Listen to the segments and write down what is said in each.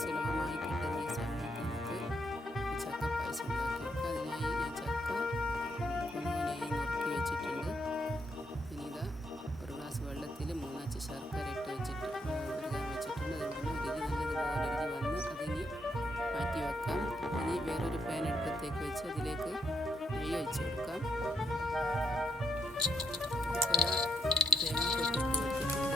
സുലഭമായി കിട്ടുന്ന ഈ സമയത്ത് നമുക്ക് ചക്ക പായസം ഉണ്ടാക്കിയെടുക്കാം. അതിനായി ഞാൻ ചക്ക കുനുകുനായി നുറുക്കി വെച്ചിട്ടുണ്ട്. ഇനി ഇതാ ഒരു ഗ്ലാസ് വെള്ളത്തിൽ 3 അച്ച് ശർക്കര ഇട്ട് ഉരുകാൻ വെച്ചിട്ടുണ്ട്. അതിന് ഉരുകി നല്ലതുപോലെ ഉരുകി വന്ന് അതിനി മാറ്റി വെക്കാം. ഇനി വേറൊരു പാൻ അടുപ്പത്തേക്ക് വെച്ച് അതിലേക്ക് നെയ്യ് ഒഴിച്ച് കൊടുക്കാം. തേങ്ങ കൊത്തിട്ട് കൊടുത്തിട്ടുണ്ട്.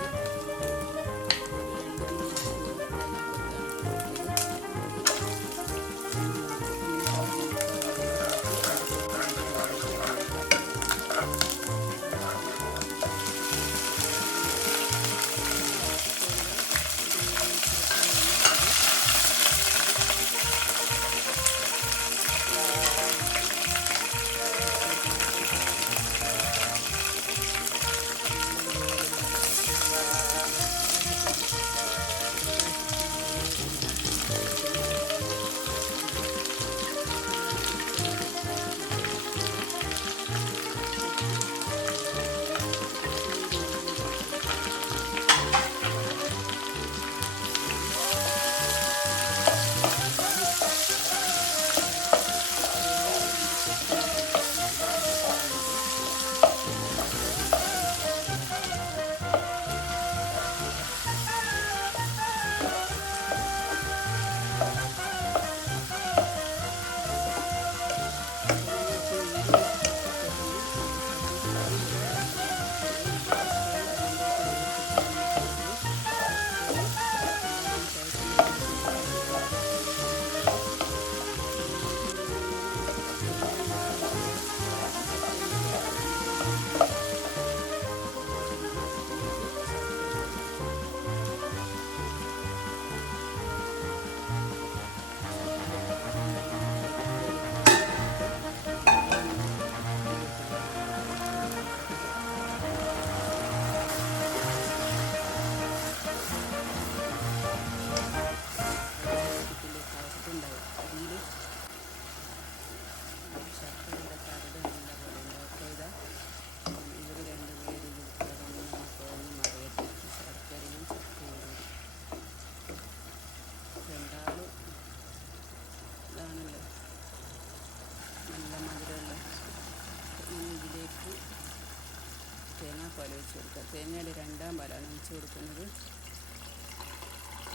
തേങ്ങാപ്പാൽ ഒഴിച്ച് കൊടുക്കുക. തേങ്ങയുടെ 2ാം പാലാണ് ഒഴിച്ച് കൊടുക്കുന്നത്.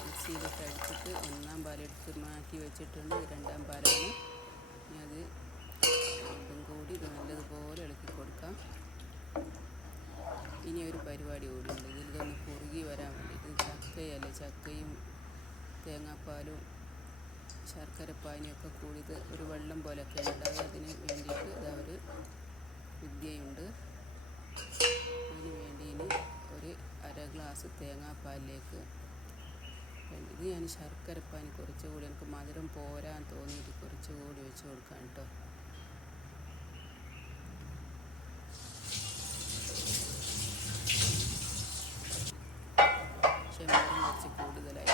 മിക്സിയിലിട്ട് അടിച്ചിട്ട് 1ാം പാലെടുത്ത് മാറ്റി വെച്ചിട്ടുണ്ട്. 2ാം പാലാണ്. ഇനി അത് രണ്ടും കൂടി ഇത് നല്ലതുപോലെ ഇളക്കി കൊടുക്കാം. ഇനി ഒരു പരിപാടി കൂടിയുണ്ട്. ഇതിലൊന്ന് കുറുകി വരാൻ വേണ്ടിയിട്ട് ചക്കയും തേങ്ങാപ്പാലും ശർക്കരപ്പാനിയൊക്കെ കൂടി ഇത് ഒരു വെള്ളം പോലെയൊക്കെ ഉണ്ടായി. അതിന് വേണ്ടിയിട്ട് ഇതൊരു വിദ്യയുണ്ട്. അതിന് വേണ്ടി ഇനി ഒരു 1/2 ഗ്ലാസ് തേങ്ങാപ്പാലിലേക്ക് ഇത് ഞാൻ ശർക്കരപ്പാനി കുറച്ചുകൂടി എനിക്ക് മധുരം പോരാൻ തോന്നിയിട്ട് കുറച്ചുകൂടി ഒഴിച്ച് കൊടുക്കാം കേട്ടോ. പക്ഷെ മധുരം കുറച്ച് കൂടുതലായി.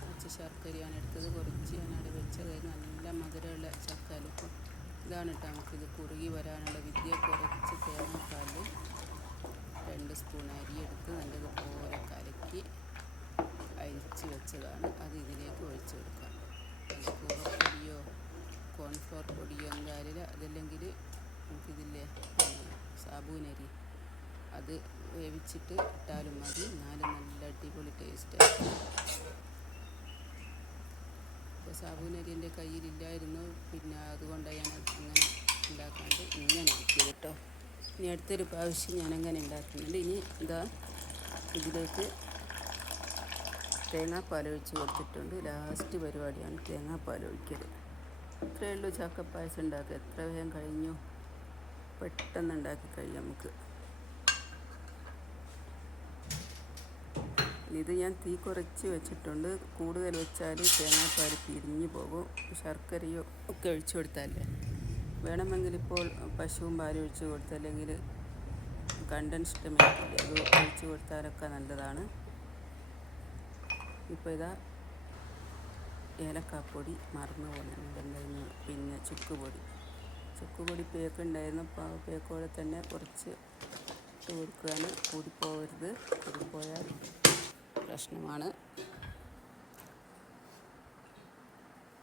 കുറച്ച് ശർക്കരയാണ് എടുത്തത്. കുറച്ച് ഞാൻ അവിടെ വെച്ചത് നല്ല മധുരമുള്ള ചക്കാലും. ഇപ്പോൾ ഇതാണ് കേട്ടോ നമുക്കിത് കുറുകി വരാനുള്ള വിദ്യ. കുറച്ച് തേങ്ങാപ്പാലിൽ 2 സ്പൂൺ അരിയെടുത്ത് നല്ലതുപോലെ കലക്കി അരിച്ച് വെച്ചതാണ്. അത് ഇതിലേക്ക് ഒഴിച്ച് കൊടുക്കാം. കൂറപ്പൊടിയോ കോൺഫ്ലോർ പൊടിയോ എന്തായാലും അതല്ലെങ്കിൽ നമുക്കിതില്ലേ സാബൂനരി അത് വേവിച്ചിട്ട് ഇട്ടാലും മതി. എന്നാലും നല്ല അടിപൊളി ടേസ്റ്റാണ്. ഇപ്പോൾ സാബൂനരി എൻ്റെ കയ്യിലില്ലായിരുന്നു. പിന്നെ അതുകൊണ്ടാണ് ഞാൻ ഇങ്ങനെ ഉണ്ടാക്കാണ്ട് ഇങ്ങനെ ഇരിക്കും കേട്ടോ. ഇനി അടുത്തൊരു പ്രാവശ്യം ഞാനങ്ങനെ ഉണ്ടാക്കുന്നുണ്ട്. ഇനി ഇതാ ഇതിലേക്ക് തേങ്ങാപ്പാൽ ഒഴിച്ച് കൊടുത്തിട്ടുണ്ട്. ലാസ്റ്റ് പരിപാടിയാണ് തേങ്ങാപ്പാൽ ഒഴിക്കൽ. ഇത്രയേ ഉള്ളൂ ചക്കപ്പായസം ഉണ്ടാക്കുക. എത്ര വേഗം കഴിഞ്ഞു. പെട്ടെന്ന് ഉണ്ടാക്കി കഴിയാം നമുക്ക്. ഇത് ഞാൻ തീ കുറച്ച് വെച്ചിട്ടുണ്ട്. കൂടുതൽ വെച്ചാൽ തേങ്ങാപ്പാൽ പിരിഞ്ഞു പോകും. ശർക്കരയോ ഒക്കെ ഒഴിച്ചു കൊടുത്താലേ വേണമെങ്കിൽ ഇപ്പോൾ പശുവും പാൽ ഒഴിച്ച് കൊടുത്താൽ അല്ലെങ്കിൽ കണ്ടൻസ്ഡ് മിൽക്കില്ലേ അത് ഒഴിച്ച് കൊടുത്താലൊക്കെ നല്ലതാണ്. ഇപ്പോൾ ഇതാ ഏലക്കാപ്പൊടി മറന്നു പോകുന്നുണ്ടായിരുന്നു. പിന്നെ ചുക്കുപൊടി പേക്ക് ഉണ്ടായിരുന്നു. അപ്പോൾ പേക്കോടെ തന്നെ കുറച്ച് ഇട്ട് കൊടുക്കുകയാണ്. കൂടിപ്പോകരുത്, കൂടിപ്പോയാൽ പ്രശ്നമാണ്.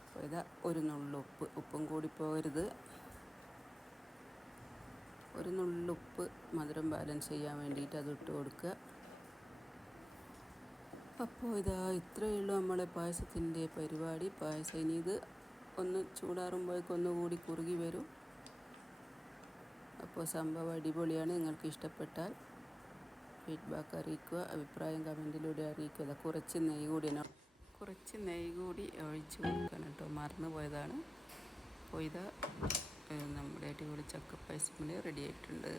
അപ്പോൾ ഇതാ ഒരു നുള്ളുപ്പ്, ഉപ്പും കൂടിപ്പോകരുത്. ഒരു നുള്ളുപ്പ് മധുരം ബാലൻസ് ചെയ്യാൻ വേണ്ടിയിട്ട് അത് ഇട്ട് കൊടുക്കുക. അപ്പോൾ ഇതാ ഇത്രയേ ഉള്ളൂ നമ്മളെ പായസത്തിൻ്റെ പരിപാടി. പായസം ഇനി ഇത് ഒന്ന് ചൂടാറുമ്പോഴേക്കും ഒന്നുകൂടി കുറുകി വരും. അപ്പോൾ സംഭവം അടിപൊളിയാണ്. നിങ്ങൾക്ക് ഇഷ്ടപ്പെട്ടാൽ ഫീഡ്ബാക്ക് അറിയിക്കുക, അഭിപ്രായം കമൻറ്റിലൂടെ അറിയിക്കുക. അതാ കുറച്ച് നെയ്യ് കൂടി ഒഴിച്ച് കൊടുക്കണം കേട്ടോ, മറന്നു പോയതാണ്. അപ്പോൾ ഇതാ നമ്മുടെ അടിപൊളി ചക്കപ്പായസം റെഡി ആയിട്ടുണ്ട്.